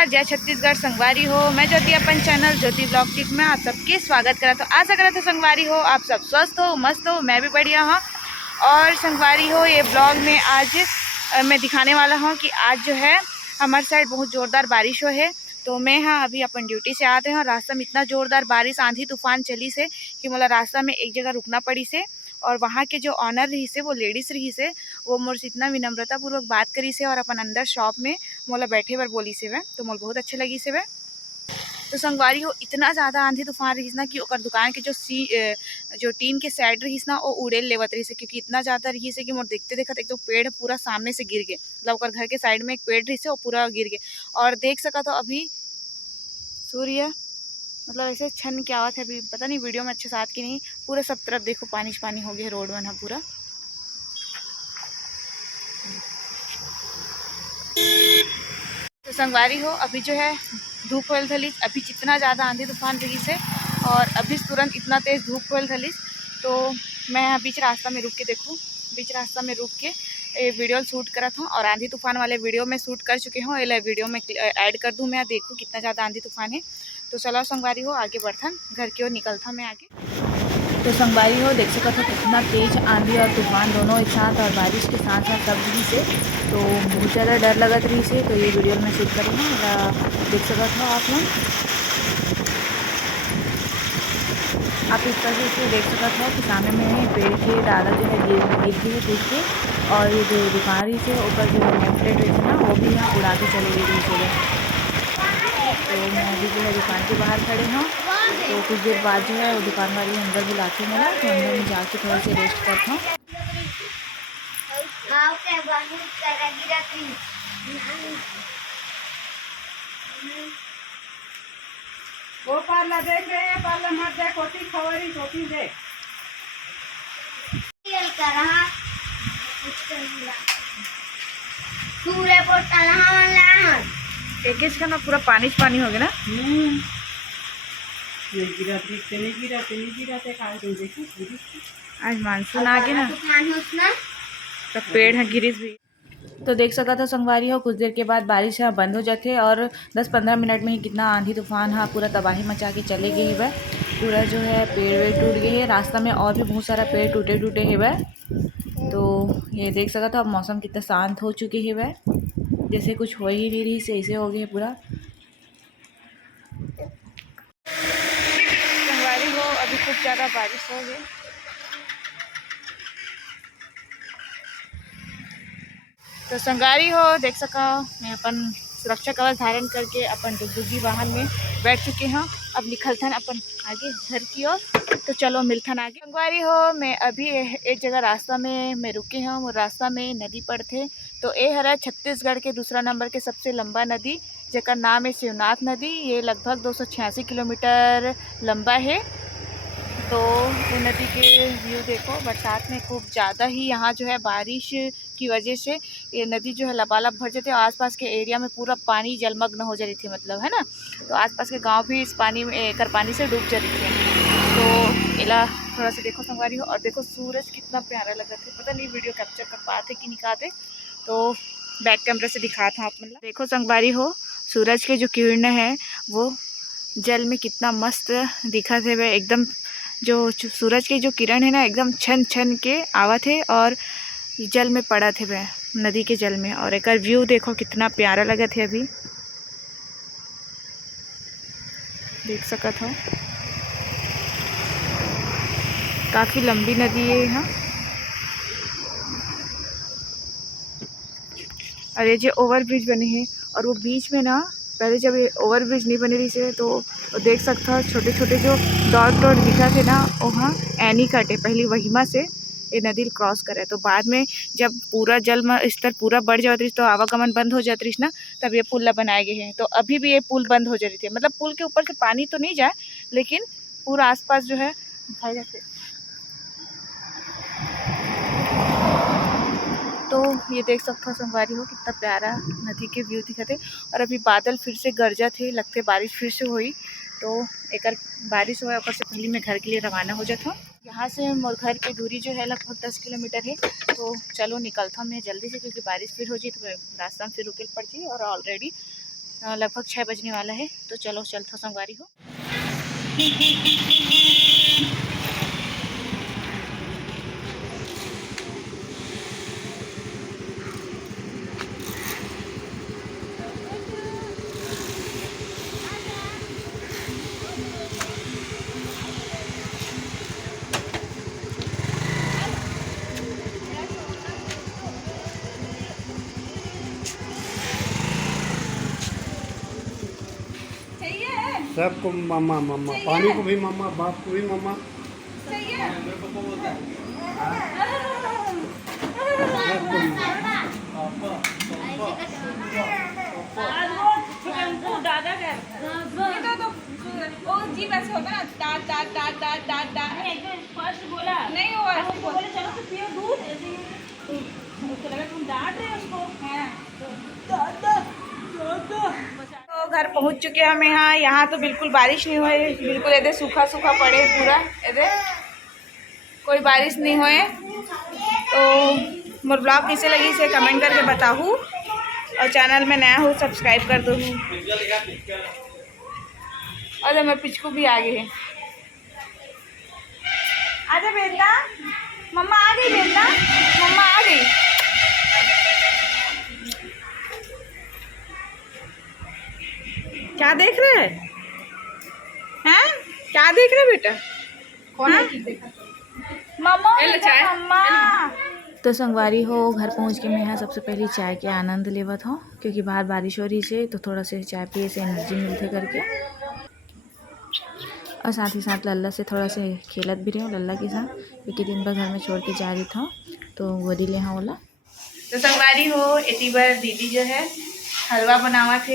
नमस्कार, जय छत्तीसगढ़। संगवारी हो, मैं ज्योति अपन चैनल ज्योति ब्लॉग टिक में आप सबके स्वागत करा। तो आशा करा तो संगवारी हो आप सब स्वस्थ हो, मस्त हो, मैं भी बढ़िया हूँ। और संगवारी हो, ये ब्लॉग में आज मैं दिखाने वाला हूँ कि आज जो है हमारे साइड बहुत ज़ोरदार बारिश हो है। तो मैं हाँ अभी अपन ड्यूटी से आते हैं और रास्ता में इतना ज़ोरदार बारिश आंधी तूफान चली से कि मोला रास्ता में एक जगह रुकना पड़ी से। और वहाँ के जो ऑनर रही से, वो लेडीज़ रही से, वो मोर से इतना विनम्रतापूर्वक बात करी से और अपन अंदर शॉप में मोला बैठे बार बोली से वह, तो मोल बहुत अच्छे लगी से वह। तो संगवारी हो, इतना ज़्यादा आंधी तूफान रहीस ना कि ओकर दुकान के जो टीन के साइड रहीस ना वो उड़ेल लेवत रही से, क्योंकि इतना ज़्यादा रही से कि मोर देखते देखत एक तो पेड़ पूरा सामने से गिर गए। मतलब ओकर घर के साइड में एक पेड़ रही से वो पूरा गिर गए। और देख सका तो अभी सूर्य मतलब ऐसे छन क्या हुआ था, अभी पता नहीं वीडियो में अच्छे से आत की नहीं। पूरा सब तरफ देखो पानी पानी हो गया, रोड बना पूरा। तो संगवारी हो, अभी जो है धूप होल थलीस, अभी जितना ज़्यादा आंधी तूफान रही से और अभी तुरंत इतना तेज़ धूप होल थलीस। तो मैं बीच रास्ता में रुक के देखूँ, बीच रास्ता में रुक के ये वीडियो शूट करा था और आंधी तूफान वाले वीडियो में शूट कर चुके हूँ। ये वीडियो में ऐड कर दूँ मैं, देखूँ कितना ज़्यादा आंधी तूफान है। तो चलो संगवारी हो, आगे बढ़थन, घर की ओर निकलता मैं आगे। तो संगवारी हो, देख सकते हो कितना तेज आंधी और तूफान दोनों एक साथ और बारिश के साथ साथ सब रही से। तो बहुत ज़्यादा डर लगत रही से। तो ये वीडियो में शूट करी हूँ, देख सकते हो आप लोग। आप इस तरह से देख सकते हो कि सामने में पेड़ के डाला जो है गिर गई है टूट के। और ये जो दुकान रही से ऊपर जो नेम प्लेट रही थी ना, वो भी यहाँ उड़ा के चली गई रही से। तो मैं अभी जो है दुकान के बाहर खड़े हूँ। तो कुछ देर बाद जो है वो दुकान वाली अंदर बुलाती है मेरा, तो अंदर में जाके थोड़ा सा रेस्ट करता हूँ। वो पार्ला देख रहे हैं, पार्ला मत देख, होती खबरी होती देख। एक इसका ना पूरा पानी पानी हो गया ना। ये गिरा तेनी गिरा ते काल तुम देखो आज मानसून आ गया ना, तो पेड़ है गिरीश भी। तो देख सका था संगवारी हो, कुछ देर के बाद बारिश है बंद हो जाते और 10-15 मिनट में ही कितना आंधी तूफान है पूरा तबाही मचा के चले गई है वह। पूरा जो है पेड़ वेड़ टूट गए है, रास्ता में और भी बहुत सारा पेड़ टूटे टूटे है वह। तो ये देख सका था, अब मौसम कितना शांत हो चुके है वह, जैसे कुछ हो ही नहीं रही से ऐसे हो गए पूरा। संगवारी हो, अभी खूब ज़्यादा बारिश हो गई। तो संगवारी हो, देख सका मैं अपन सुरक्षा कवच धारण करके अपन डुगडुगी वाहन में बैठ चुके हैं। अब निकलथन अपन आगे घर की ओर। तो चलो मिलथन आगे। संगवारी हो, मैं अभी एक जगह रास्ता में मैं रुके हूँ, वो रास्ता में नदी पड़थे। तो ये हरा छत्तीसगढ़ के दूसरा नंबर के सबसे लंबा नदी, जेकर नाम है शिवनाथ नदी। ये लगभग 286 किलोमीटर लंबा है। तो ये नदी के व्यू देखो, बरसात में खूब ज़्यादा ही यहाँ जो है बारिश की वजह से ये नदी जो है लबालब भर जाती है और आसपास के एरिया में पूरा पानी जलमग्न हो जा रही थी, मतलब है ना। तो आसपास के गांव भी इस पानी में कर पानी से डूब जा रही थी। तो इला थोड़ा सा देखो संगवारी हो, और देखो सूरज कितना प्यारा लगा था। पता नहीं वीडियो कैप्चर कर पाते कि नहीं पाते, तो बैक कैमरा से दिखा था आप मतलब। देखो संगवारी हो, सूरज के जो किरण है वो जल में कितना मस्त दिखा थे वह। एकदम जो सूरज के जो किरण है ना, एकदम छन छन के आवत है और जल में पड़ा थे वह, नदी के जल में। और एक व्यू देखो कितना प्यारा लगा थे। अभी देख सका था, काफ़ी लंबी नदी है यहाँ। और ये जो ओवर ब्रिज बने हैं, और वो बीच में ना पहले जब ये ओवर ब्रिज नहीं बने रही से, तो देख सकता हो छोटे छोटे जो डॉट डॉट दिखा थे ना, वहाँ एनी कटे पहले वहीमा से ये नदी क्रॉस करे। तो बाद में जब पूरा जल स्तर पूरा बढ़ जाती रही, तो आवागमन बंद हो जाती रही ना, तब ये पुल बनाए गए हैं। तो अभी भी ये पुल बंद हो जा रही थी, मतलब पुल के ऊपर से पानी तो नहीं जाए, लेकिन पूरा आसपास जो है दिखाई जाते। तो ये देख सकते हो संगवारी हो, कितना प्यारा नदी के व्यू दिखते। और अभी बादल फिर से गरजा थे, लगते बारिश फिर से हुई। तो एक बारिश हुआ ऊपर से पहले मैं घर के लिए रवाना हो जाता हूँ। यहाँ से मोर घर की दूरी जो है लगभग 10 किलोमीटर है। तो चलो निकलता हूँ मैं जल्दी से, क्योंकि बारिश फिर हो जाए तो रास्ता में फिर रुके पड़ जाए। और ऑलरेडी लगभग 6 बजने वाला है, तो चलो चलता संगवारी हो। सबको मामा मामा, पानी को भी मामा, बाप को भी मामा। दादा वो जी वैसे होता ना, dot dot dot dot dot dot first बोला नहीं, वो ऐसे बोले चलो तो पियो दूध, उसको लगा तुम डांट रहे हो उसको। तो घर पहुंच चुके हम यहाँ तो बिल्कुल बारिश नहीं हुई, बिल्कुल इधर सूखा सूखा पड़े पूरा, इधर कोई बारिश नहीं हुए। तो मोर ब्लॉग कैसे लगी से कमेंट करके बताऊँ, और चैनल में नया हो सब्सक्राइब कर दो। अरे मैं पिचकू भी आ गई है, आजा बेटा, मम्मा आ गई बेटा, मम्मा आ गई। क्या देख रहे हैं? क्या देख रहे बेटा? मम्मा मम्मा। तो संगवारी हो, घर पहुंच के मैं यहाँ सबसे पहले चाय के आनंद लेवत हूँ, क्योंकि बाहर बारिश हो रही है, तो थोड़ा से चाय पिए से एनर्जी मिलते करके, और साथ ही साथ लल्ला से थोड़ा से खेलत भी रही हूँ लल्ला के साथ, क्योंकि दिन भर घर में छोड़ के जा रही था, तो गोदी ले हाँ बोला। तो संगवारी हो, इतनी बार दीदी जो है हलवा बनावा थे,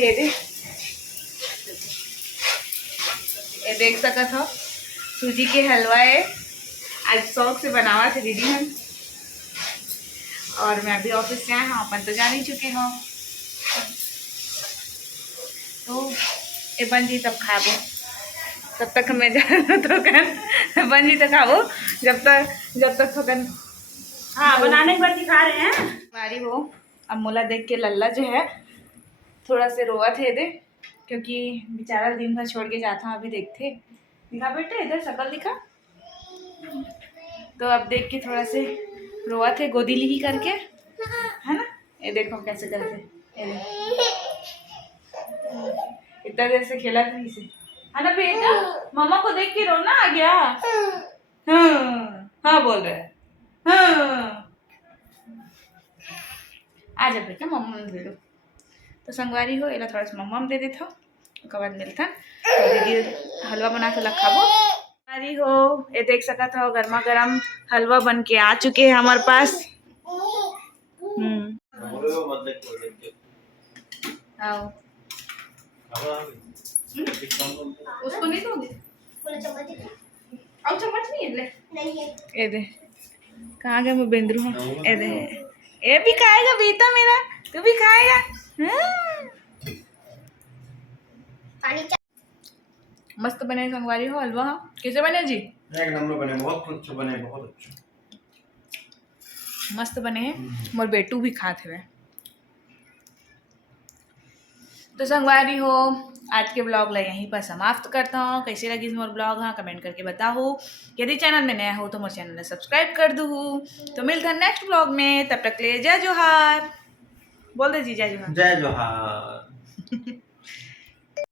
ये देख सकत हो, सूजी के हलवा है, आज शौक से बनावा थे दीदी हम। और मैं भी ऑफिस से आया हूँ, अपन तो जान ही चुके हो, तो ये बन जी तब खाबो, तब तक मैं जा तो कर बन जी तो खाबो, जब तक थोकन हाँ बनाने पर दिखा रहे हैं। हमारी हो अब मोला देख के लल्ला जो है थोड़ा से रोआ थे दे, क्योंकि बेचारा दिन भर छोड़ के जाता हूँ। अभी देखते दिखा बेटे, इधर शक्ल दिखा, तो अब देख के थोड़ा से रोआ थे, गोदी ली करके, है ना। ये देखो कैसे करते, इतना देर से खेला था इसे, है ना बेटा। मामा को देख के रोना आ गया। हाँ बोल रहे हैं, हाँ आ जा बेटा, मम्मा दे दो। तो संगवारी हो, एला थोड़ा सा मम्मा दे देता, उसके बाद मिलता, तो दीदी हलवा बना के खाबो। संगवारी हो, ये देख सका था गर्मा गर्म हलवा बन के आ चुके हैं हमारे पास। आओ उसको नहीं दोगे, और चम्मच नहीं है, ये दे कहाँ गया मैं बेंद्रू हूँ, ये दे, ये भी खाएगा बेटा मेरा, तू भी खाएगा। मस्त बने संगवारी हो हलवा, कैसे बने जी? एक नंबर बने, बहुत अच्छा बने, बहुत अच्छा मस्त बने हैं, मोर बेटू भी खाते हुए। तो संगवारी हो, आज के ब्लॉग ला यहीं पर समाप्त करता हूँ। कैसे लगी मोर ब्लॉग हाँ कमेंट करके बताओ, यदि चैनल में नया हो तो मोर चैनल सब्सक्राइब कर दो। तो मिलता है नेक्स्ट ब्लॉग में, तब तक ले जय जोहार, बोल दे जी जय जोहार। जय जोहार।